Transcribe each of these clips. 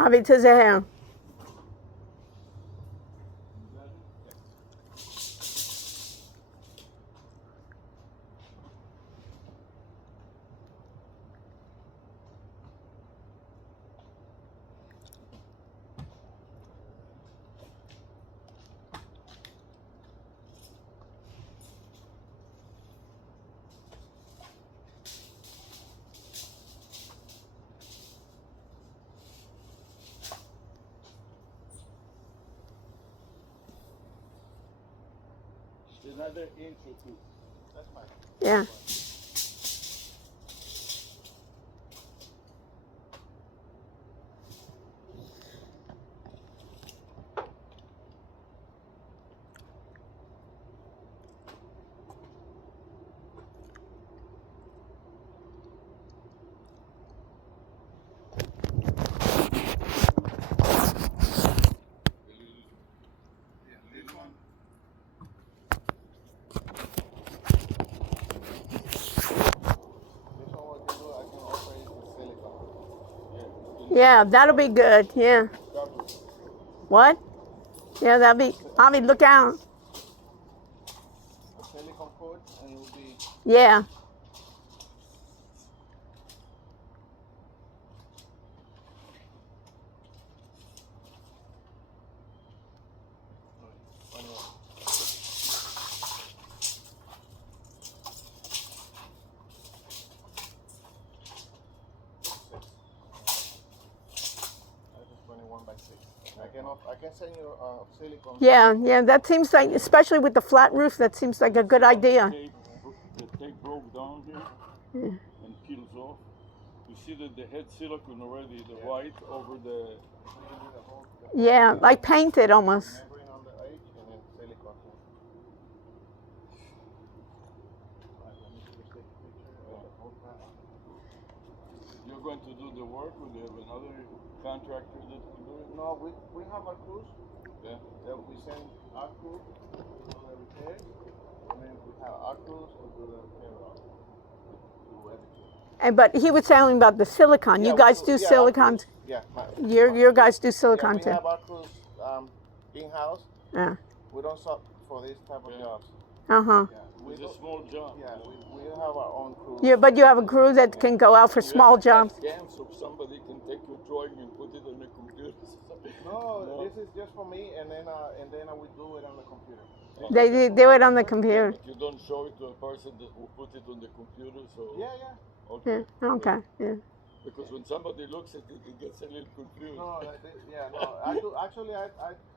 hábitos de gel. Another inch or two. That's fine. Yeah. Yeah, that'll be good. Yeah. What? Yeah, that'll be. I mean, look out. A silicone coat and it will be. Yeah. I can send you silicone. Yeah, yeah. That seems like, especially with the flat roof, that seems like a good idea. The tape broke down here and peels off. You see that the head silicone already, the white over the. Yeah, like painted almost. Membrane on the edge and then silicone. You're going to do the work, or do you have another contractor that will do it? No, we have our crews. Yeah. That we send our crew to do the repairs, and then we have our crews to do the tear-off, to do everything. And but he was telling about the silicone. Yeah, You guys do yeah, silicone. Yeah. Your guys do silicone we too. have our crews in-house. Yeah. We don't sub for this type of jobs. Uh huh. Yeah, It's a small job. Yeah, we have our own crew. Yeah, but you have a crew that can go out for small jobs. Scans so somebody can take your drawing and put it on the computer. No, this is just for me, and then we do it on the computer. They do it on the computer. But you don't show it to a person that will put it on the computer, so. Yeah. Okay. Yeah. Okay. Yeah. Because when somebody looks at it, it gets a little confused. No, I do. Actually, I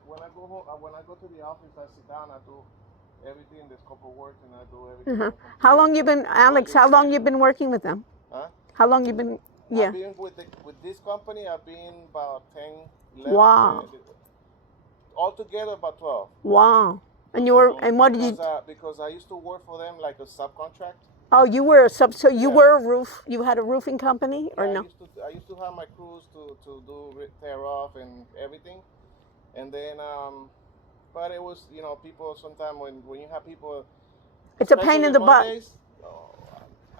when I go home, when I go to the office, I sit down, I do everything, the scope of work, and I do everything. How long you been, Alex? How long you been working with them? Huh? How long you been? Yeah. I've been with this company. I've been about 10, 11. Wow. Altogether, about 12. Wow. And you were, and what did you? Because I used to work for them like a subcontract. Oh, you were a sub. So you were a roof. You had a roofing company, or no? I used to have my crews to do tear off and everything, and then but it was people sometimes when you have people. It's a pain in the butt.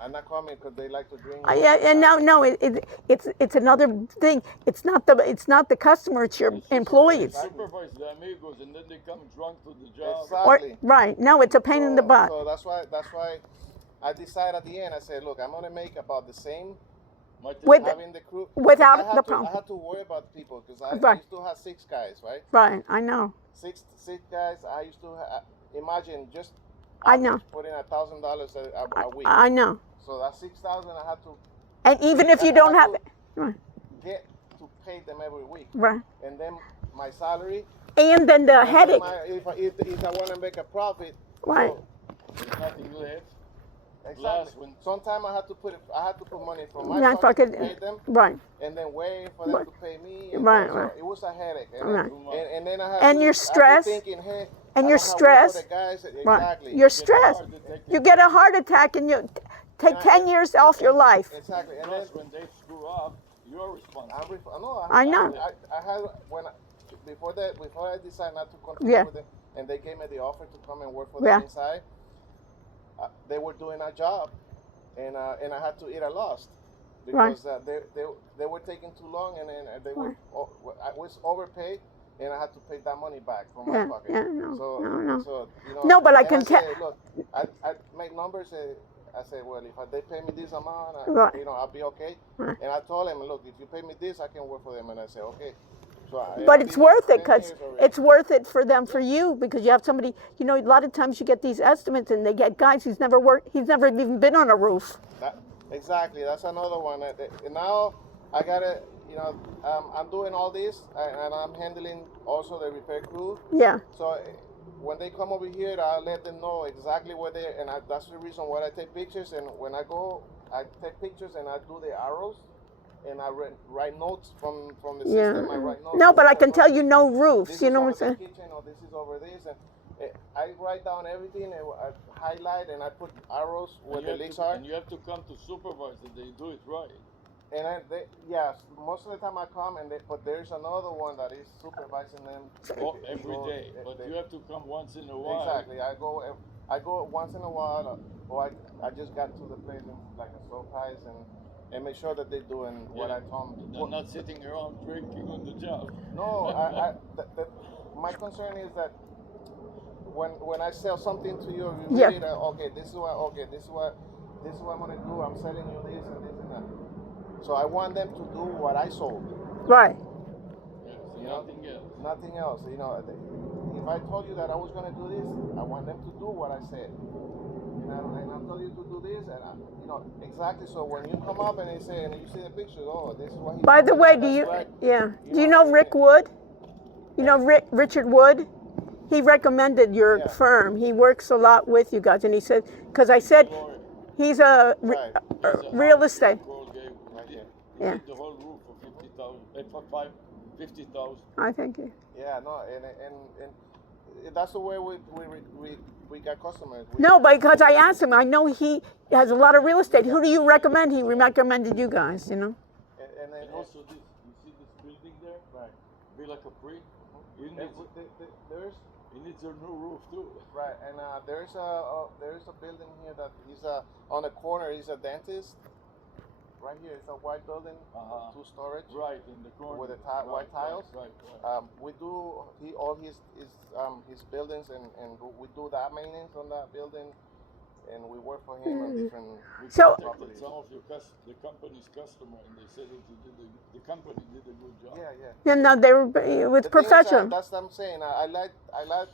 I'm not coming because they like to drink. Yeah, and no, it's another thing. It's not the customer. It's your employees. Supervise the amigos, and then they come drunk to the job. Exactly. Right. No, it's a pain in the butt. So that's why I decided at the end. I said, look, I'm gonna make about the same. With having the crew without the problem. I had to worry about people because I used to have 6 guys, right? Right. I know. Six guys. I used to imagine just. I know. Putting $1,000 a week. I know. So that's 6,000. I had to. And even if you don't have, get to pay them every week. Right. And then my salary. And then the headache. If I want to make a profit. Right. So, nothing left. Exactly. Sometimes I had to put money from my Yeah, pocket to pay them. Right. And then wait for them to pay me. And right. So it was a headache. And, right. And then I had and to, you're stressed. Thinking, hey, and you're stressed. Exactly. Right. You're stressed. You get a heart attack and you take 10 years off your life. Exactly. And then when they screw up, you're responsible. I know. I had before I decided not to continue with them, and they gave me the offer to come and work for them inside. They were doing a job, and I had to eat a loss. because they were taking too long, and then they were I was overpaid, and I had to pay that money back from my pocket. No, So, no. so you know. No, but I and can tell. said, look, I make numbers. I said, well, if they pay me this amount, you know, I'll be okay. Right. And I told him, look, if you pay me this, I can work for them. And I said, okay. So But it's worth it because it's worth it for them, for you, because you have somebody, you know, a lot of times you get these estimates and they get guys he's never even been on a roof. Exactly, that's another one. And now I gotta, you know, I'm doing all this and I'm handling also the repair crew. Yeah. So when they come over here, I let them know exactly where they, and that's the reason why I take pictures. And when I go, I take pictures and I do the arrows. And I write notes from the system. I write notes. No, but I can tell you no roofs. This you know is what I'm over saying? the kitchen, or this is over this, and I write down everything and I highlight and I put arrows where the leaks are. And you have to come to supervise that they do it right. And yes, most of the time I come, but there's another one that is supervising them every day. But you have to come once in a while. Exactly. I go once in a while, or I just got to the place and like a surprise and make sure that they're doing what I told them. They're not sitting around drinking on the job. No, my concern is that when I sell something to you, you read it, okay, this is what I'm gonna do. I'm selling you this and this and that. So I want them to do what I sold. Right. Yes, you know, nothing else. Nothing else. You know, if I told you that I was gonna do this, I want them to do what I said. And I told you to do this, and you know exactly. So when you come up and they say, and you see the pictures, oh, this is what he. By the way, do you? Do you know Rick Wood? You know Richard Wood? He recommended your firm. He works a lot with you guys, and he said, because I said he's a real estate. He did the whole roof for $50,000. I think. Yeah, no, and that's the way we got customers. No, because I asked him. I know he has a lot of real estate. Who do you recommend? He recommended you guys. You know. And then also this. You see this building there? Right. Villa Capri. It needs a new roof too. Right, and there's a building here that is on the corner. Is a dentist. Right here, it's a white building, 2 storage. Right in the corner with the white tiles. Right. We do all his buildings, and we do that maintenance on that building, and we work for him on different. So properties. Some of the company's customer, and they said that the company did a good job. Yeah. Yeah, no, they were with professional. That's what I'm saying. I like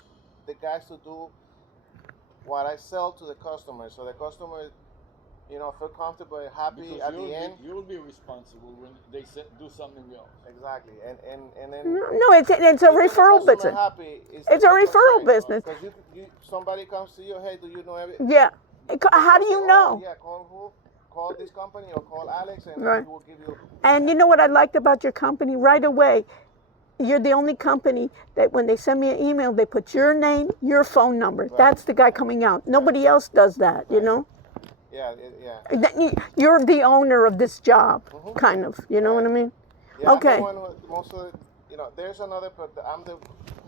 the guys to do what I sell to the customer, so the customer, you know, feel comfortable and happy because at the end. You'll be responsible when they do something else. Exactly, and then. No, it's a referral business. It's a referral business. Because somebody comes to you, hey, do you know everything? Yeah. How do you know? Yeah, call who? Call this company or call Alex, and he will give you. And you know what I liked about your company? Right away, you're the only company that when they send me an email, they put your name, your phone number. Right. That's the guy coming out. Nobody else does that, you know? Yeah. You're the owner of this job, kind of. You know what I mean? Yeah, okay. I'm the one who, most of the, you know, there's another, but I'm the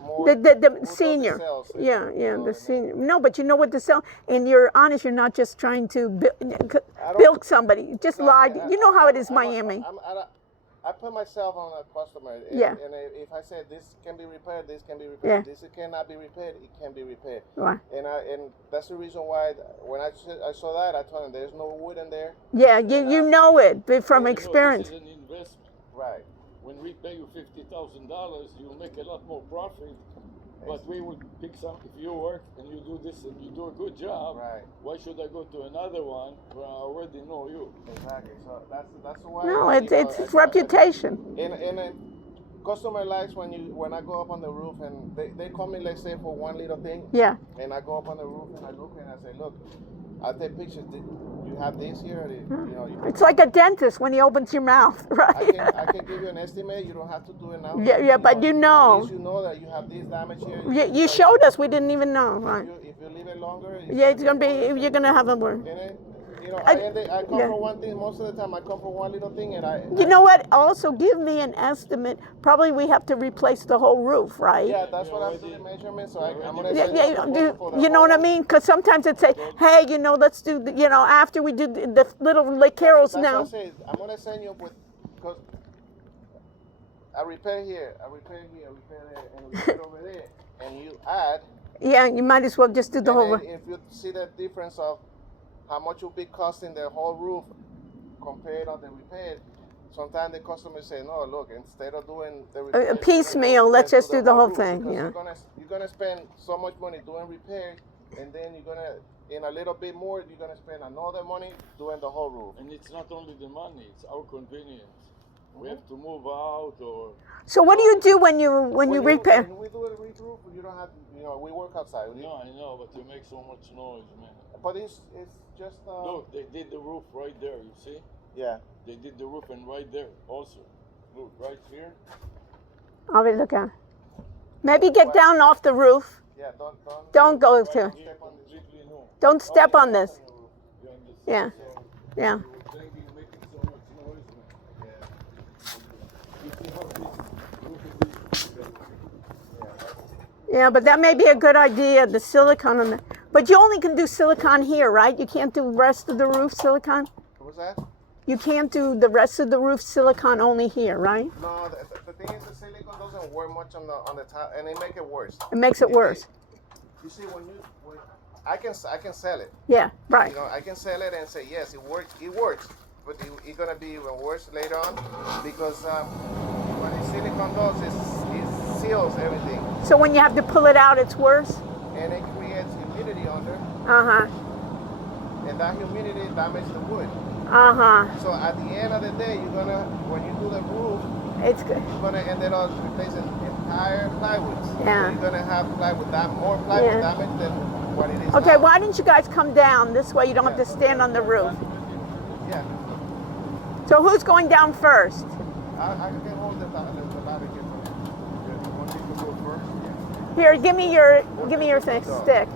more. The senior. Yeah, the senior. No, but you know what to sell, and you're honest. You're not just trying to bilk somebody. Just lie. You know how it is, Miami. I put myself on a customer. And if I say this can be repaired, this can be repaired. This cannot be repaired, it can be repaired. Right. And that's the reason why when I saw that, I told him there's no wood in there. Yeah, you know it from experience. This is an investment. Right. When we pay you $50,000, you'll make a lot more profit. But we will pick some. If you work and you do this and you do a good job, why should I go to another one where I already know you? Exactly. So that's why. No, it's reputation. And customer likes when I go up on the roof and they call me, let's say, for one little thing. Yeah. And I go up on the roof and I look and I say, look, I'll take pictures. You have this here. You know. It's like a dentist when he opens your mouth, right? I can give you an estimate. You don't have to do it now. Yeah, but you know. At least you know that you have this damage here. You showed us. We didn't even know, right? If you leave it longer. You're gonna have a word. You know, I come for one thing. Most of the time, I come for one little thing, and You know what? Also, give me an estimate. Probably we have to replace the whole roof, right? Yeah, that's what I'm doing measurement. So I'm gonna Yeah, send you a proposal for the you know what I mean? Because sometimes it's say, hey, you know, let's do, you know, after we do the little Lake Carroll's that's now. What I say. I'm gonna send you with, because I repair here, I repair here, I repair there, and we repair over there, and you add. Yeah, you might as well just do the whole. If you see the difference of how much will be costing the whole roof compared on the repair, sometimes the customers say, no, look, instead of doing the repair, piecemeal, let's just do the whole thing. Yeah. You're gonna spend so much money doing repair, and then you're gonna, in a little bit more, you're gonna spend another money doing the whole roof. And it's not only the money; it's our convenience. We have to move out, or. So what do you do when you repair? When we do a re-roof, you don't have to, you know, we work outside. No, I know, but you make so much noise, man. But it's just. Look, they did the roof right there. You see? Yeah. They did the roof and right there also. Look, right here. I'll be looking. Maybe get down off the roof. Yeah, Don't go to. Don't step on this. Yeah. Yeah. Yeah, but that may be a good idea, the silicone on the. But you only can do silicone here, right? You can't do the rest of the roof silicone? What was that? You can't do the rest of the roof silicone only here, right? No, the thing is the silicone doesn't work much on the top, and it makes it worse. It makes it worse. You see, when I can sell it. Yeah, right. You know, I can sell it and say yes, it works. It works, but it's gonna be even worse later on because what the silicone does is it seals everything. So when you have to pull it out, it's worse. And it creates humidity under. And that humidity damages the wood. So at the end of the day, you're gonna, when you do the roof, it's good. You're gonna end up replacing entire plywoods. Yeah. So you're gonna have plywood more plywood damage than what it is. Okay, now. why didn't you guys come down? This way you don't have to stand on the roof. Yeah. So who's going down first? I can hold the ladder here for you. You want me to go first? Yeah. Here, give me your stick.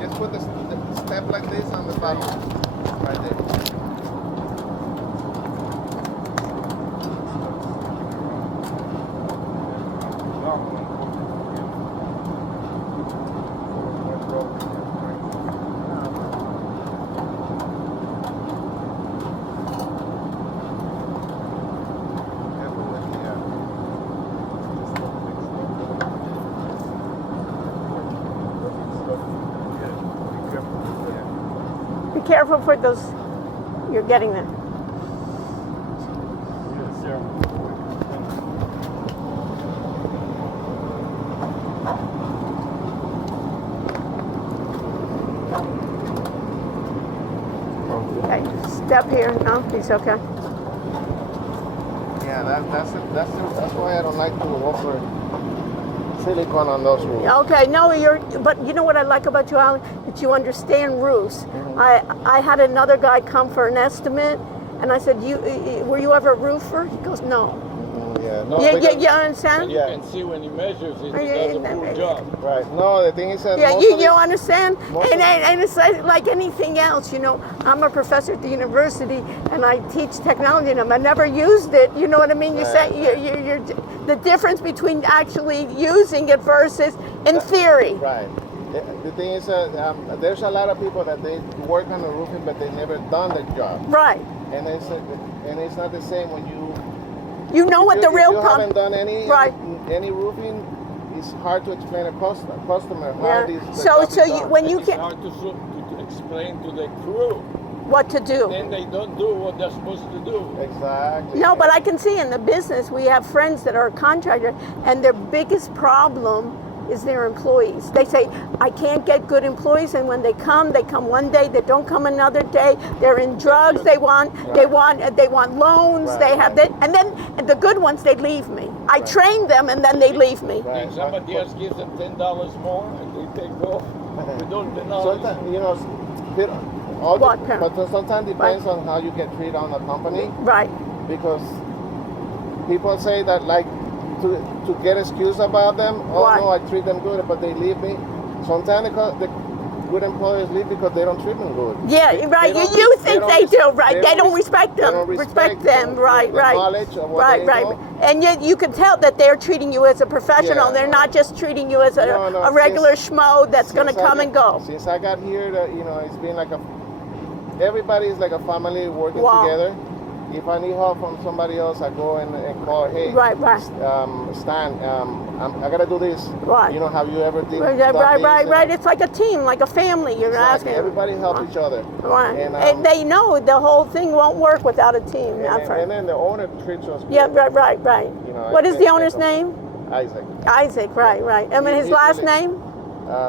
Just put the step like this on the bottom, right there. Be careful for those. You're getting them. Yes, sir. Okay, step here. No, he's okay. Yeah, that's why I don't like to offer silicone on those roofs. Okay, no, but you know what I like about you, Ali? That you understand roofs. I had another guy come for an estimate, and I said, were you ever a roofer? He goes, no. Yeah, no. You understand? You can see when he measures it, he does a poor job. Right. No, the thing is that you understand? And it's like anything else, you know. I'm a professor at the university, and I teach technology, and I never used it. You know what I mean? You say you're the difference between actually using it versus in theory. Right. The thing is there's a lot of people that they work on the roofing, but they never done the job. Right. And it's not the same when you. You know what the real problem. If you haven't done any roofing, it's hard to explain to customer how this. It's hard to explain to the crew what to do. Then they don't do what they're supposed to do. Exactly. No, but I can see in the business we have friends that are a contractor, and their biggest problem is their employees. They say, I can't get good employees, and when they come one day, they don't come another day. They're in drugs. They want loans. They have that, and then the good ones, they leave me. I train them, and then they leave me. Right. Somebody else gives them $10 more, and they take off. We don't know. Sometimes, but sometimes depends on how you get treated on a company. Right. because people say that like to get excuse about them. Oh Why? no, I treat them good, but they leave me. Sometimes the good employers leave because they don't treat them good. Yeah, right. You think they do, right? They don't respect them. They don't Respect them, right, the right. knowledge of what Right, they right. know. And yet you can tell that they're treating you as a professional. Yeah, They're no. not just treating you as a, No, no, a regular since- schmo that's going to Since I come got- and go. Since I got here, you know, it's been like everybody is like a family working Wow. together. If I need help from somebody else, I go and call, hey, Right, right. Stan, I gotta do this. Right. You know, have you ever did Right, done right, this? right, And right. It's like a team, like a family. You're exactly. asking. Everybody help each other. Right. And, And they know the whole thing won't work without a team. That's right. and then the owner treats us good. Yeah, right, right, right. You know, What is the and- owner's and- name? Isaac. Isaac, right, right. I mean, his He's last really- name?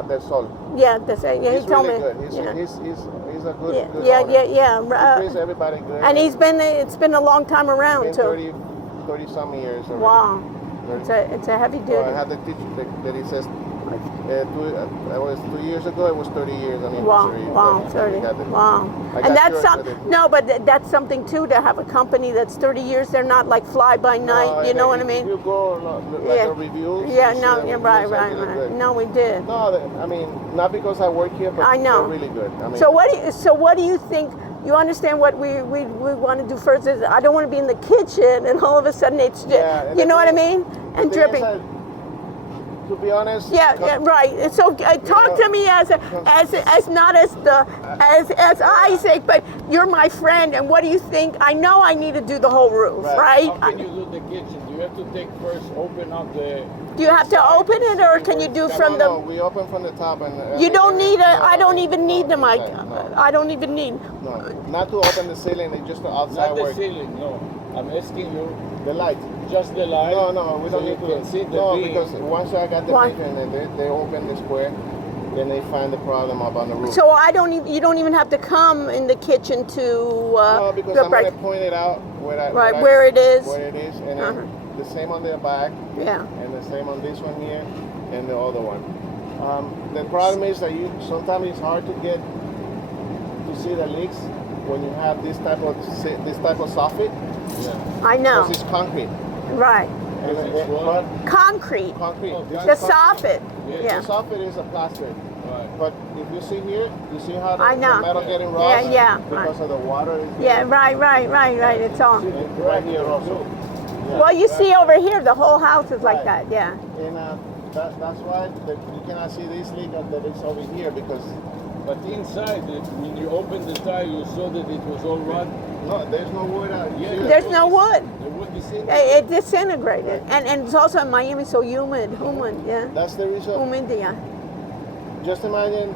Del Sol. Yeah, that's it. Yeah, he He's told really me. good. Yeah. He's a good, Yeah, good yeah, owner. yeah, He yeah. treats everybody good. And it's been a long time around been too. 30 some years already. Wow. 30. It's a heavy duty. So I had to teach that he says, that was 2 years ago, it was 30 years on Wow, anniversary. wow, but 30. we got it. Wow. I And got that's yours some, with it. no, but that's something too, to have a company that's 30 years. They're not like fly by night, you know what I If mean? you go like Yeah. the reviews. Yeah, you see no, the yeah, reviews, right, I right, did it right. good. No, we did. No, I mean, not because I work here, but I know. they're really good. I mean, So what do you think? You understand what we want to do first is I don't want to be in the kitchen and all of a sudden it's Yeah, and you the know what I thing- mean? the And thing dripping. is to be honest. Yeah, yeah, right. So talk to me as not as Isaac, but you're my friend. And what do you think? I know I need to do the whole roof, right? How can you do the kitchen? Do you have to take first, open up the... Do you have to open it, or can you do from No, the? we open from the top and. You don't need a. no, I don't no, even need the mic. No, I don't even need. no, not to open the ceiling. It's just the outside Not the work. ceiling, no. I'm asking you, The light. just the light. No, we so don't you need to. can see the no, beam. because once I got the Why? picture and then they open the square, then they find the problem up on the roof. So I don't. You don't even have to come in the kitchen to. No, because I'm right, gonna point it out right where it is. Where it is, and then the same on the back, Yeah. and the same on this one here, and the other one. The problem is that sometimes it's hard to get to see the leaks when you have this type of soffit. Yeah. I know. Because it's concrete. Right. And It's but Concrete. concrete. Oh, This The is concrete. soffit. Yeah. Yeah. The soffit is a plastic. Right. But if you see here, you see how I know. the metal getting Yeah, rust? yeah, Because of the water. Is Yeah. Right. It's all. And right here also. Yeah. Well, you see over here, the whole house is like that. Yeah. And that's why you cannot see this leak that is over here because But inside, when you opened the tile, you saw that it was all rotten. no, there's no wood out Yeah, here. There's no wood. The wood is in. It disintegrated, and it's also in Miami so humid. Yeah. That's the reason. Humidia. Just imagine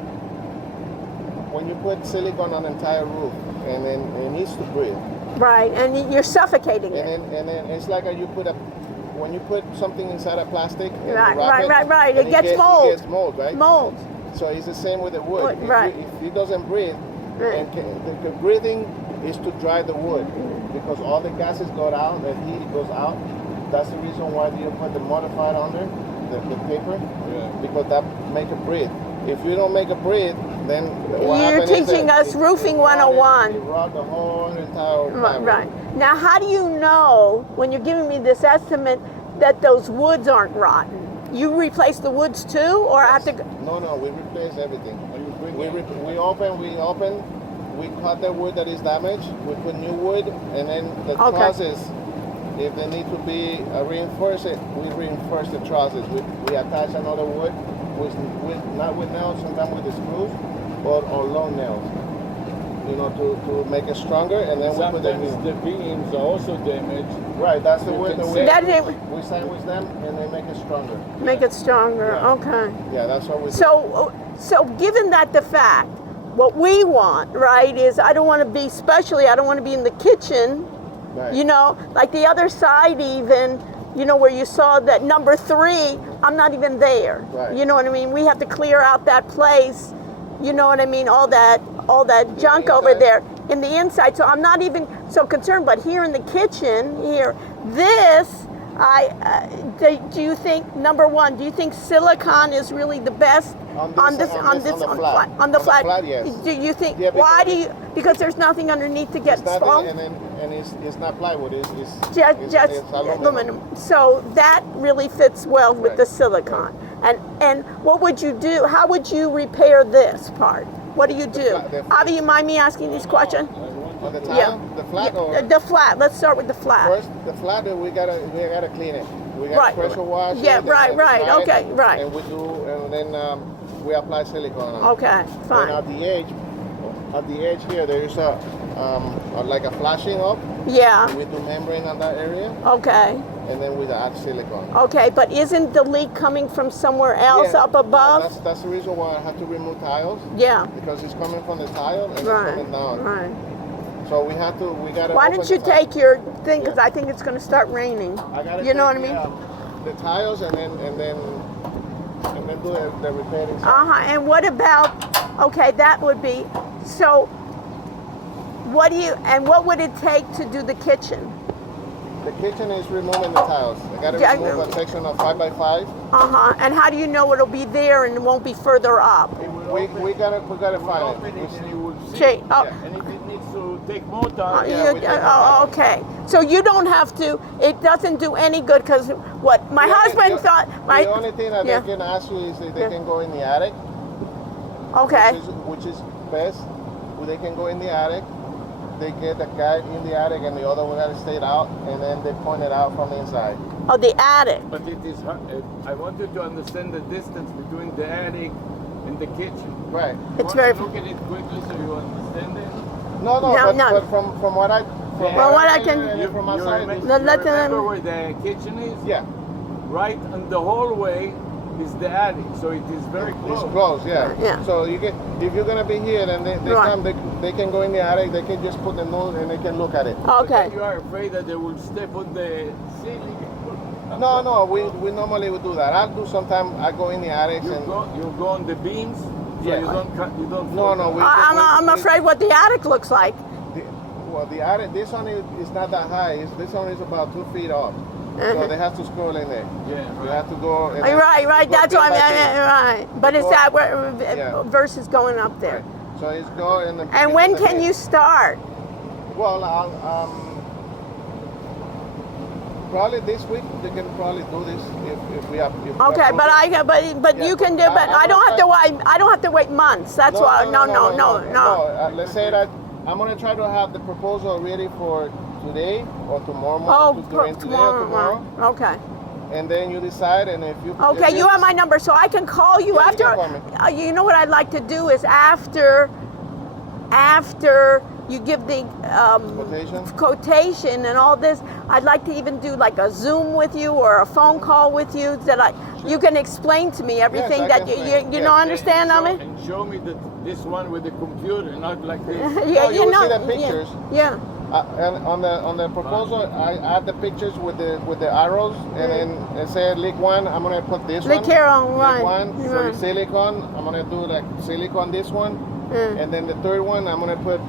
when you put silicone on an entire roof and then it needs to breathe. Right, and you're suffocating it. And then it's like when you put something inside a plastic. And you Right, wrap right. and It gets mold. It gets mold, right? Mold. So it's the same with the wood. Wood, right. If it doesn't breathe, Right. and the breathing is to dry the wood because all the gases go out, the heat goes out. That's the reason why you put the modified under the paper Yeah. because that make it breathe. If you don't make it breathe, then what You're happens is teaching that us roofing 101. It rot the whole entire fabric. Right. Now, how do you know when you're giving me this estimate that those woods aren't rotten? You replace the woods too, or I have to? No, we replace everything. Are you bringing We open, we cut the wood that is damaged, we put new wood, and then the Okay. trusses, if they need to be reinforced, we reinforce the trusses. We attach another wood, not with nails, sometimes with the screws, or long nails, to make it stronger, and then we put the Sometimes new. the beams are also damaged. Right, that's the You wood can that say- we sandwich them, and they make it stronger. Make it stronger. Yeah. Okay. Yeah, that's what we do. So given that the fact, what we want, right, is I don't want to be, I don't want to be in the kitchen, Right. like the other side even, where you saw that number 3, I'm not even there. Right. You know what I mean? We have to clear out that place, you know what I mean? All that junk over inside. there in the inside. So I'm not even so concerned, but here in the kitchen, this, do you think, number 1, do you think silicone is really the best On the flat. on the flat? Yes. Do you think? Yeah, Why because do you? Because there's nothing underneath to get It's nothing, strong. and then and it's not plywood. It's just aluminum. So that really fits well with the silicone. And what would you do? How would you repair this part? What do you do? Avi, you mind me asking these questions? On the tile, the flat, or the flat. Let's start with the flat. first the flat. We gotta clean it. We gotta pressure wash. Yeah, right. Okay, right. And then we apply silicone on it. Okay, fine. And at the edge here, there is like a flashing up. Yeah. We do membrane on that area. Okay. And then we add silicone. Okay, but isn't the leak coming from somewhere else up above? That's the reason why I had to remove tiles. Yeah. Because it's coming from the tile and it's coming down. Right. So we gotta. Why don't you take your thing? Because I think it's going to start raining. You know what I mean? The tiles and then do the repairing. And what about? Okay, that would be. So, what would it take to do the kitchen? The kitchen is removing the tiles. I gotta remove a section of 5x5. And how do you know it'll be there and it won't be further up? We gotta find it. You will see. And if it needs to take more time, okay. So you don't have to. It doesn't do any good because what my husband thought. The only thing that they can ask you is if they can go in the attic. Okay. Which is best. They can go in the attic. They get the guy in the attic and the other one that stayed out, and then they point it out from inside. Oh, the attic. But it is. I want you to understand the distance between the attic and the kitchen. Right. It's very. Look at it quickly so you understand it. No. But from what I. From outside. Remember where the kitchen is? Yeah. Right on the hallway is the attic, so it is very close. It's close, yeah. So if you're gonna be here, then they come. They can go in the attic. They can just put the nose and they can look at it. Okay. You are afraid that they will step on the ceiling. No. We normally would do that. I'll do sometime. I go in the attic You go on the beams. So Yeah. You don't. No. I'm afraid what the attic looks like. The attic. This one is not that high. This one is about 2 feet up. So they have to scroll in there. Yeah. You have to go. And Right. That's what I mean. Right. But is that where versus going up there? Right. So it's go in the. And when can you start? Well, probably this week they can probably do this if we have. Okay, but you can do. But I don't have to wait. I don't have to wait months. That's why. No. Let's say that I'm gonna try to have the proposal ready for today or tomorrow morning. Tomorrow. Okay. And then you decide, and if you. Okay, you have my number, so I can call you after. You can call me. You know what I'd like to do is after you give the quotation and all this, I'd like to even do like a Zoom with you or a phone call with you that you can explain to me everything you know. Understand, Ami? And show me this one with the computer, not like this. You will see the pictures. Yeah. And on the proposal, I add the pictures with the arrows, and then it say leak 1. I'm gonna put this one. Leak here on Leak 1. So silicone. I'm gonna do like silicone this one, and then the third one I'm gonna put.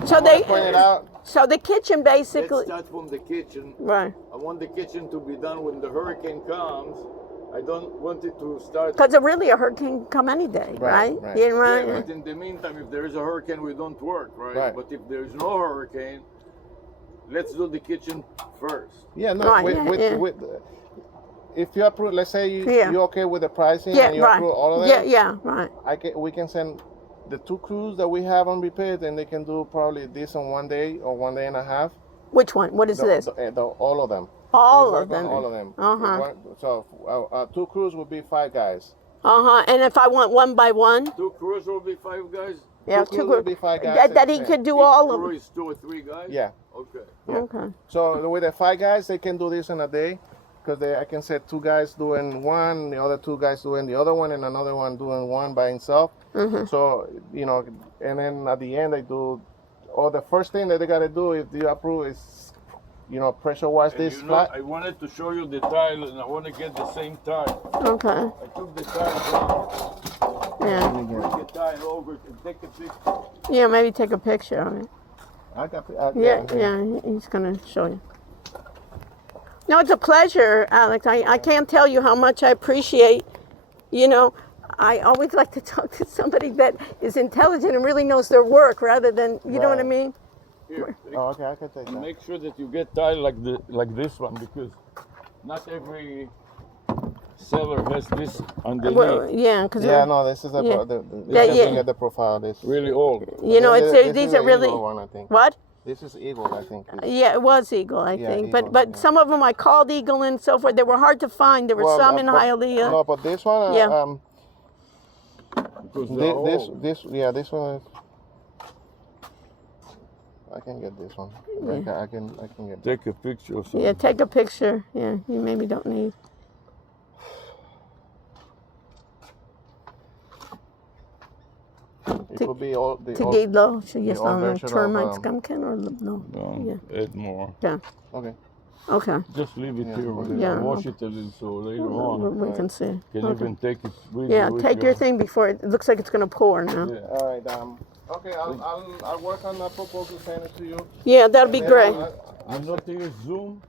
Point it out. So the kitchen basically. Let's start from the kitchen. Right. I want the kitchen to be done when the hurricane comes. I don't want it to start. Because really a hurricane can come any day, right? Yeah, but in the meantime, if there is a hurricane, we don't work, right? But if there is no hurricane, let's do the kitchen first. Yeah, no. If you approve, let's say you're okay with the pricing and you approve all of that. Yeah, right. We can send the 2 crews that we have on repair, then they can do probably this on 1 day or 1 day and a half. Which one? What is this? All of them. All of them. All of them. So 2 crews would be 5 guys. And if I want 1 by 1? 2 crews will be 5 guys. Yeah, 2 crews will be 5 guys. That he could do all of them. Each crew is 2 or 3 guys. Yeah. Okay. Yeah. Okay. So with the 5 guys, they can do this in a day, because I can set 2 guys doing one, the other 2 guys doing the other one, and another one doing one by himself. So and then at the end they do. Or the first thing that they gotta do if you approve is, pressure wash this flat. I wanted to show you the tile, and I want to get the same tile. Okay. I took the tile down. Yeah. Bring the tile over and take a picture. Yeah, maybe take a picture of it. I got. He's gonna show you. No, it's a pleasure, Alex. I can't tell you how much I appreciate. I always like to talk to somebody that is intelligent and really knows their work, rather than, you know what I mean? Here, Oh, okay, I can take that. make sure that you get tied like this one, because not every seller has this underneath. Well, yeah, because Yeah, no, this is Yeah. looking at the profile. This Really old. you know, it's this these is are the really Eagle one, I think. what? This is Eagle, I think. Yeah, it was Eagle, I Yeah, think. Eagle, but yeah. some of them I called Eagle and so forth. They were hard to find. There were some in but, Hialeah. No, but this one, Yeah. Because they're old. this one is. I can get this one. I can get. Take a picture or something. Yeah, take a picture. Yeah, you maybe don't need. It will be all the old, Tigidlo, so yes, old I don't know, version of, termites, gumkin or no? No, Yeah. add more. Yeah. Okay. Okay. Just leave it here. Yeah. Wash it a little so later on We can see. you can even take it with Yeah, you. with take your thing before it looks like it's gonna pour now. Yeah. All right. Okay. I'll work on that proposal, send it to you. Yeah, that'll be And then great. You know to use Zoom?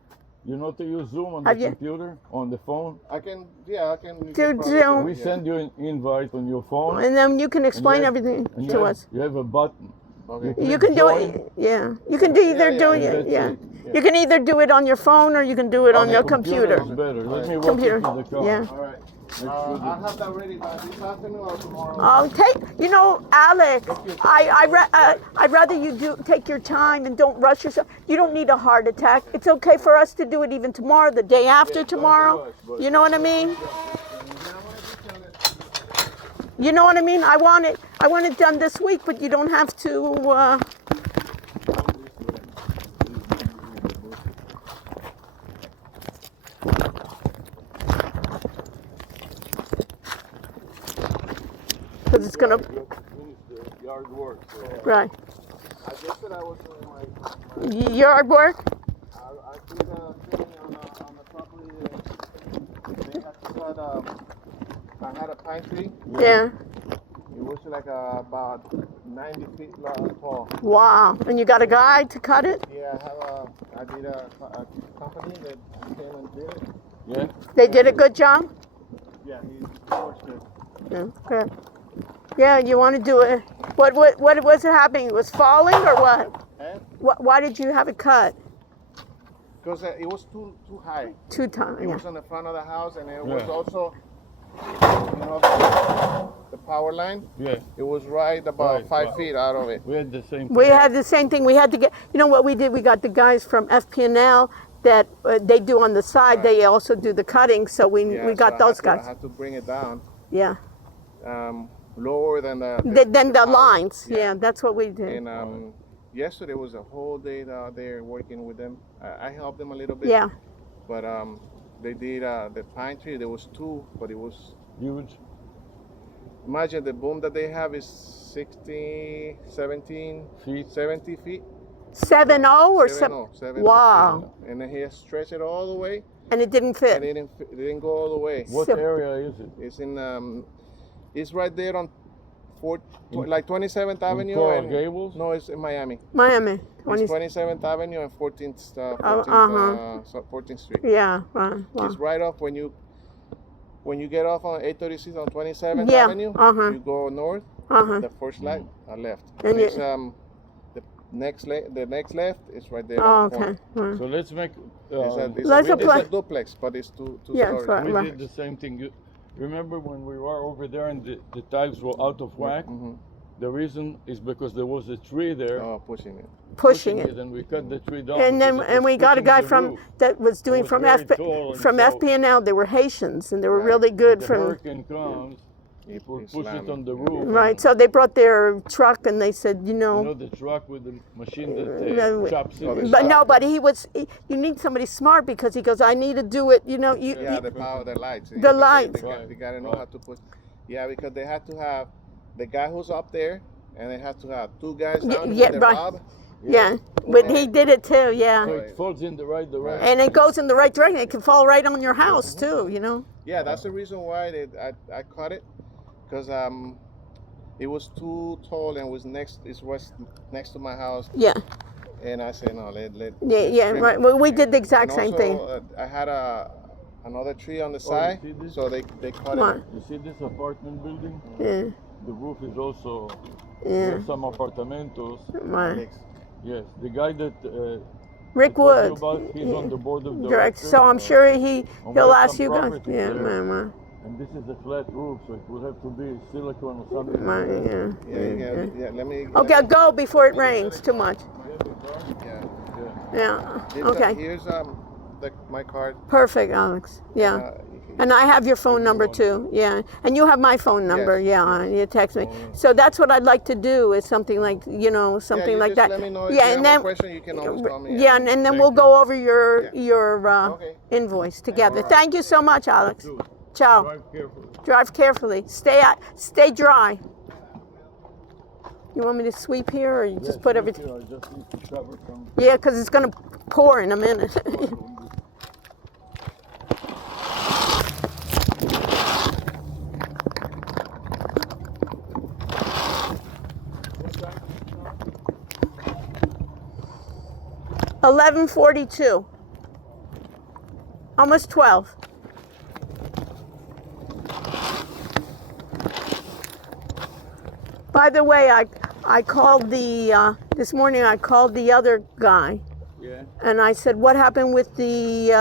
You know to use Zoom on Have the you- computer, on the phone? I can. Yeah, I can. you Do can probably Zoom. do We it, yeah. send you an invite on your phone. And then you can explain have- everything and to you us. You have a button. Okay. You can do it. Yeah, you can do either do yeah, it. that's Yeah, it. you can either do it on your phone or you can do it on your computer. Is better. Let me walk Computer. into the car. Yeah. All right. I'll have that ready by this afternoon or tomorrow. You know, Alex, I'd rather you take your time and don't rush yourself. You don't need a heart attack. It's okay for us to do it even tomorrow, the day after tomorrow. You know what I mean? You know what I mean? I want it done this week, but you don't have to. Because it's gonna. Finish the yard work. So. Right. I just said I was doing my. Yard work? I did a thing on the property. They had to cut. I had a pine tree. Yeah. It was like about 90 feet tall. Wow. And you got a guy to cut it? Yeah, I did a company that came and did it. Yeah? They did a good job? Yeah, he works good. Yeah. Good. Yeah, you want to do it. What was it happening? It was falling or what? Why did you have it cut? Because it was too high. Two times. It Yeah. was on the front of the house, and it was Yeah. also, you know, the power line. Yeah. It was right about Right, 5 right. feet out of it. We had the same We thing. had the same thing. We had to get. You know what we did? We got the guys from FP&L that they do on the side. They also do the cutting. So we Yeah, got so those I guys. had to bring it down, Yeah. lower than the Then the power. lines. Yeah, that's what we did. And yesterday was a whole day out there working with them. I helped them a little bit. Yeah. But they did the pine tree. There was two, but it was Huge. imagine the boom that they have is 60, 17 Feet. 70 feet. 7-0 or 7-0, 7? 7-0. Wow. And then he stretched it all the way, And it didn't and fit. it didn't go all the way. What So- area is it? It's in it's right there on like 27th Avenue. Coral and Gables? No, it's in Miami. Miami. It's 27th Avenue and 14th, 14th Street. Yeah. Right. Wow. It's right off when you get off on 836 on 27th Yeah, Avenue. uh-huh. You go north. Uh-huh. The first light left. And And it's you- the next left is right there. Oh, on the okay. corner. Right. So let's make. Let's It's apply- a duplex, but it's two Yeah, stories. right. we did the same thing. You remember when we were over there and the tiles were out of whack? Mhm. The reason is because there was a tree there. Oh, pushing it. Pushing it. and we cut the tree down. And then because it was we got a pushing guy the from roof. that was doing was from very tall and so- FP&L. They were Haitians and they were Right. really good The from hurricane comes, people He push slammed it on the it. roof. right. So they brought their truck and they said, You know the truck with the machine No, that chops Oh, it. the but shop. no, but you need somebody smart because he goes, I need to do it. You know, Yeah, the power, the lights. The lights. They gotta know how to put. Yeah, because they had to have the guy who's up there, and they have to have two guys down yeah, here. right. Rob. yeah. But he did it too. So Yeah. it falls in the right direction. And it goes in the right direction. It can fall right on your house too. You know. Yeah, that's the reason why I cut it, because it was too tall and was next to my house, Yeah. and I said no, let Yeah. trim Right. it. Well, we did the And exact same also, thing. I had another tree on the you side, see this? so they cut Right. it. You see this apartment building? Yeah. The roof is also. We Yeah. have some apartamentos. Right. Mix. Yes, the guy that Rick I told you Wood. about, he's on the board of Direct. directors. So I'm sure And we he'll have ask some you guys. property Yeah, there. And this is a flat roof, so it will have to be silicone or something. Yeah. Let me. Okay, go before it rains too much. Yeah. Yeah. Okay. Here's my card. Perfect, Alex. Yeah. And I have your phone number too. Yeah. And you have my phone number. Yes, Yeah. You text me. So that's what I'd like to do is something like, something like that. Let me know if yeah, you and have then a question, you can always call me. yeah, and then we'll go over your Okay. invoice together. Thank you so much, Alex. Ciao. Drive carefully. Drive carefully. Stay dry. You want me to sweep here, or you just put everything? I just need to cover some. Yeah, because it's going to pour in a minute. 11:42. Almost 12. By the way, I called this morning. I called the other guy. Yeah. And I said, what happened with the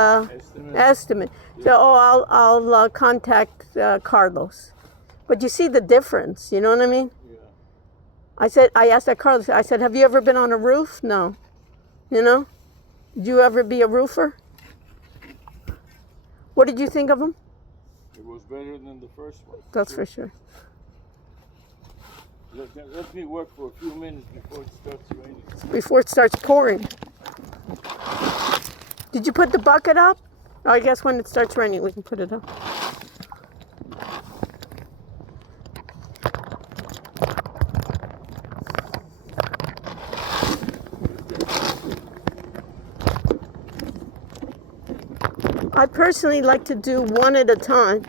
estimate? Yeah. So, I'll contact Carlos. But you see the difference, you know what I mean? Yeah. I asked that Carlos, I said, have you ever been on a roof? No. You know? Did you ever be a roofer? What did you think of him? It was better than the first one. That's for sure. Let me work for a few minutes before it starts raining. Before it starts pouring. Did you put the bucket up? Oh, I guess when it starts raining, we can put it up. I personally like to do one at a time.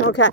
Okay.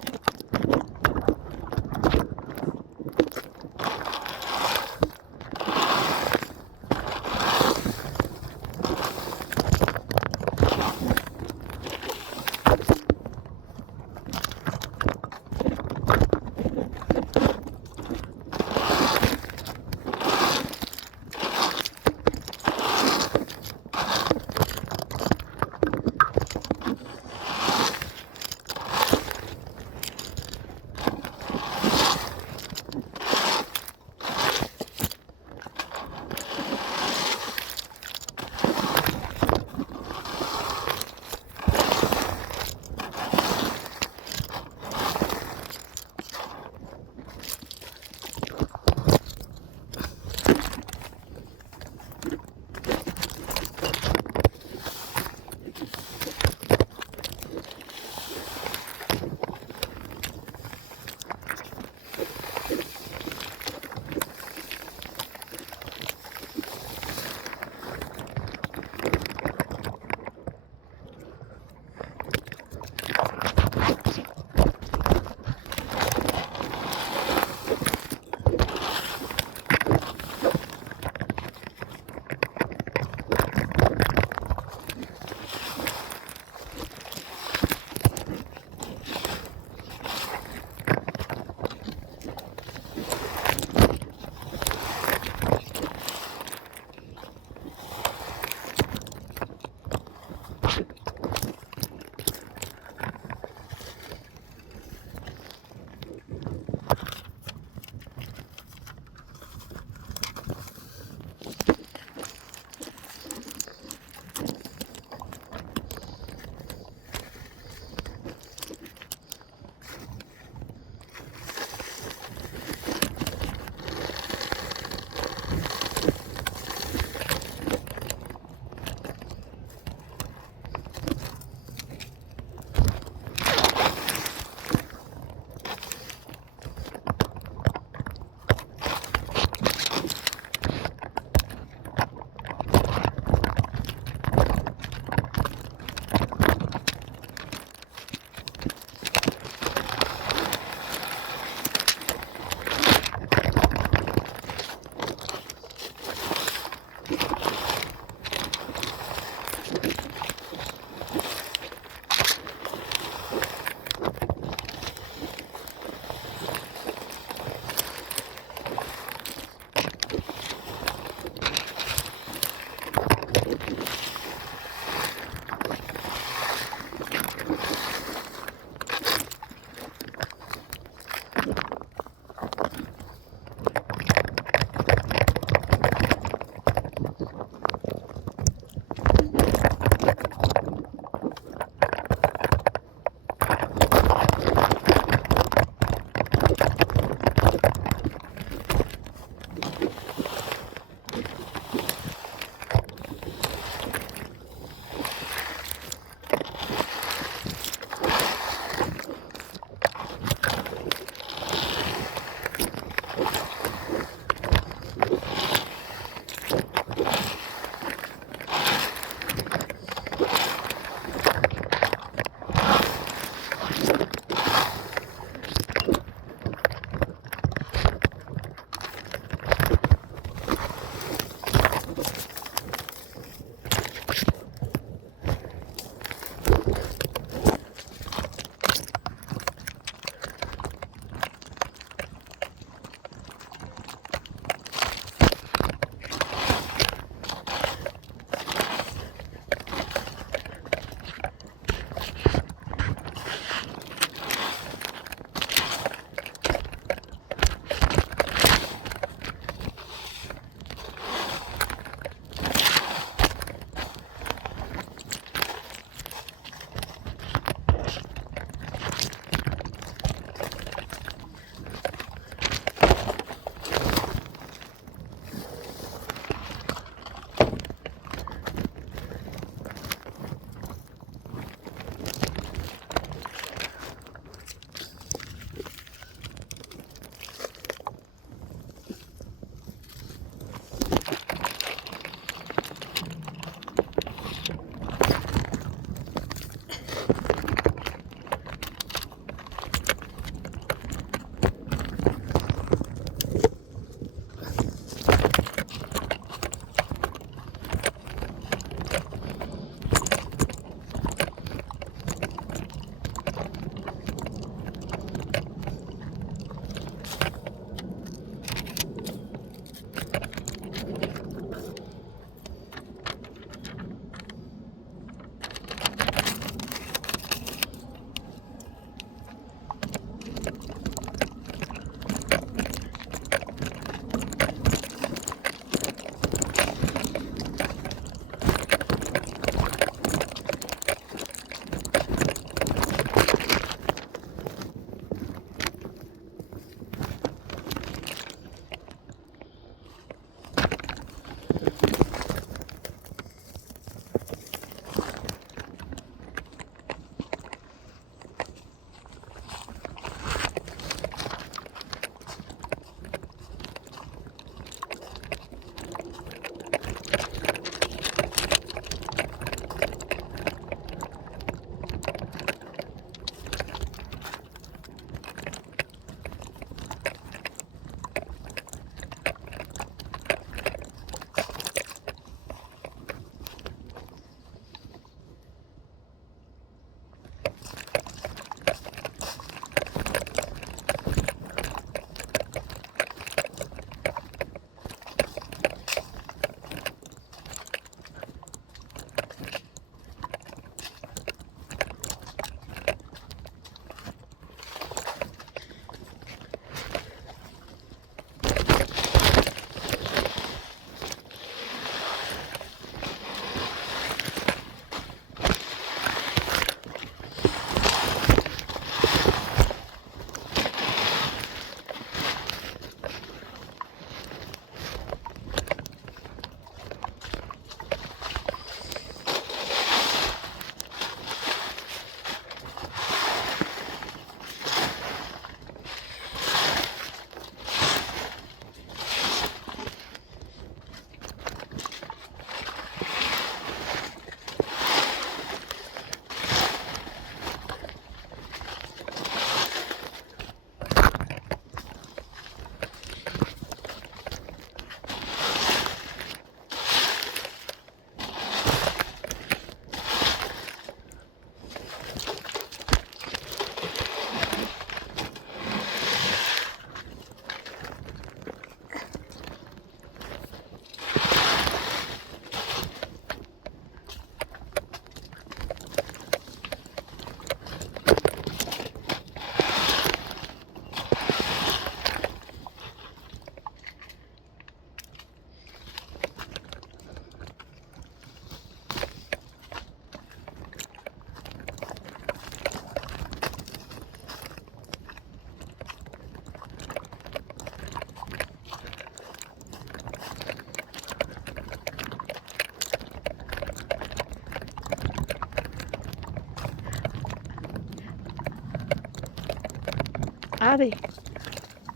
Avi,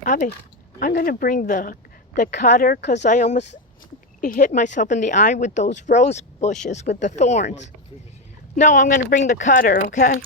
I'm going to bring the cutter because I almost hit myself in the eye with those rose bushes with the thorns. No, I'm going to bring the cutter, okay?